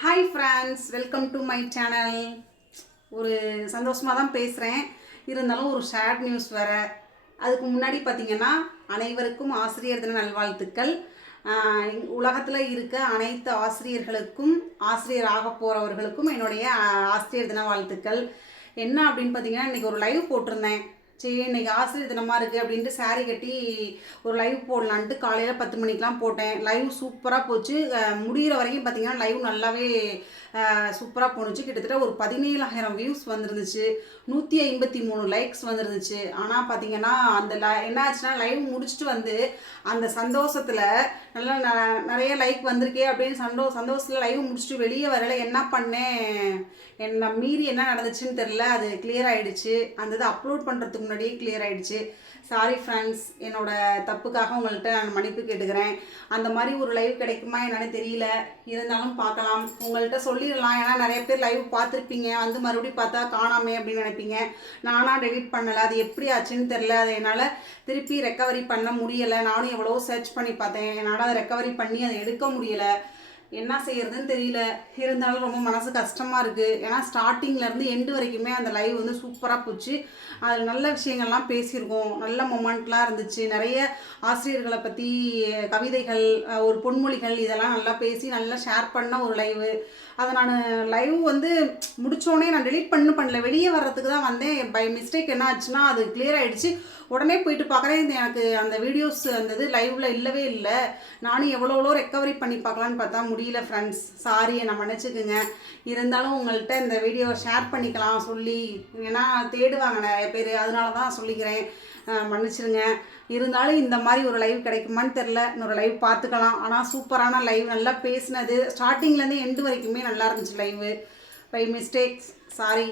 Hi friends welcome to my channel ஒரு சந்தோஷமாக தான் பேசுகிறேன் இருந்தாலும் ஒரு ஷேட் நியூஸ் வேறு. அதுக்கு முன்னாடி பார்த்தீங்கன்னா அனைவருக்கும் ஆசிரியர் தின நல்வாழ்த்துக்கள். உலகத்தில் இருக்க அனைத்து ஆசிரியர்களுக்கும் ஆசிரியர் ஆக போகிறவர்களுக்கும் என்னுடைய ஆசிரியர் தின வாழ்த்துக்கள். என்ன அப்படின்னு பார்த்தீங்கன்னா இன்றைக்கி ஒரு லைவ் போட்டிருந்தேன். சரி இன்னைக்கு ஆசிரியர் தினமாக இருக்குது அப்படின்ட்டு saree கட்டி ஒரு லைவ் போடலான்ட்டு காலையில் பத்து மணிக்கெலாம் போட்டேன். லைவ் சூப்பராக போச்சு. முடிகிற வரைக்கும் பார்த்தீங்கன்னா லைவ் நல்லாவே சூப்பராக போணுச்சு. கிட்டத்தட்ட ஒரு பதினேழாயிரம் வியூஸ் வந்துருந்துச்சு. நூற்றி ஐம்பத்தி மூணு லைக்ஸ் வந்துருந்துச்சு. ஆனால் பார்த்தீங்கன்னா அந்த ல என்ன ஆச்சுன்னா லைவ் முடிச்சுட்டு வந்து அந்த சந்தோஷத்தில் நல்லா ந- நிறைய லைக் வந்திருக்கே அப்படின்னு சந்தோ சந்தோஷத்தில் லைவ் முடிச்சுட்டு வெளியே வரல. என்ன பண்ணேன்? என்ன மீறி என்ன நடந்துச்சுன்னு தெரில அது கிளியர் ஆகிடுச்சு அந்த இது அப்லோட் பண்ணுறதுக்கு முன்னாடியே கிளியர் ஆகிடுச்சு சாரி ஃப்ரெண்ட்ஸ் என்னோட தப்புக்காக உங்கள்கிட்ட நான் மன்னிப்பு கேட்டுக்கிறேன். அந்த மாதிரி ஒரு லைவ் கிடைக்குமா என்னன்னு தெரியல. இருந்தாலும் பார்க்கலாம். உங்கள்கிட்ட சொல்லிடலாம். ஏன்னா நிறைய பேர் லைவ் பார்த்துருப்பீங்க. வந்து மறுபடியும் பார்த்தா காணாமே அப்படின்னு நினைப்பீங்க. நானாக டெலிட் பண்ணலை. அது எப்படி ஆச்சுன்னு தெரில அது என்னால் திருப்பி ரெக்கவரி பண்ண முடியலை. நானும் எவ்வளோ சர்ச் பண்ணி பார்த்தேன். என்னால் அதை ரெக்கவரி பண்ணி அதை எடுக்க முடியலை. என்ன செய்யறதுன்னு தெரியல. இருந்தாலும் ரொம்ப மனசு கஷ்டமாக இருக்குது ஏன்னா ஸ்டார்டிங்லேருந்து எண்டு வரைக்குமே அந்த லைவ் வந்து சூப்பராக போச்சு. அதில் நல்ல விஷயங்கள்லாம் பேசியிருக்கோம். நல்ல மொமெண்ட்லாம் இருந்துச்சு. நிறைய ஆசிரியர்களை பற்றி கவிதைகள் ஒரு பொன்மொழிகள் இதெல்லாம் நல்லா பேசி நல்லா ஷேர் பண்ண ஒரு லைவு அதை நான் லைவ் வந்து முடிச்சோடனே நான் டெலிட் பண்ணு பண்ணல. வெளியே வர்றதுக்கு தான் வந்தேன். பை மிஸ்டேக் என்ன ஆச்சுன்னா அது கிளியர் ஆயிடுச்சு. உடனே போயிட்டு பார்க்குறேன். எனக்கு அந்த வீடியோஸ் அந்த இது லைவில் இல்லவே இல்லை. நானும் எவ்வளோ ரெக்கவரி பண்ணி பார்க்கலான்னு பார்த்தா முடியல ஃப்ரெண்ட்ஸ் சாரி என்னை மன்னிச்சுக்குங்க. இருந்தாலும் உங்கள்கிட்ட இந்த வீடியோவை ஷேர் பண்ணிக்கலாம் சொல்லி ஏன்னா தேடுவாங்க நிறைய பேர். அதனால தான் சொல்லிக்கிறேன் மன்னிச்சிருங்க. இருந்தாலும் இந்த மாதிரி ஒரு லைவ் கிடைக்குமான்னு தெரில இன்னொரு லைவ் பார்த்துக்கலாம். ஆனால் சூப்பரான லைவ் நல்லா பேசினது. ஸ்டார்டிங்லேருந்து எண்டு வரைக்குமே நல்லா இருந்துச்சு லைவு பை மிஸ்டேக்ஸ் சாரி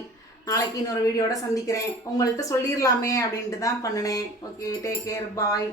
நாளைக்கு இன்னொரு வீடியோட சந்திக்கிறேன். உங்கள்கிட்ட சொல்லிடலாமே அப்படின்ட்டு தான் பண்ணினேன். Okay take care bye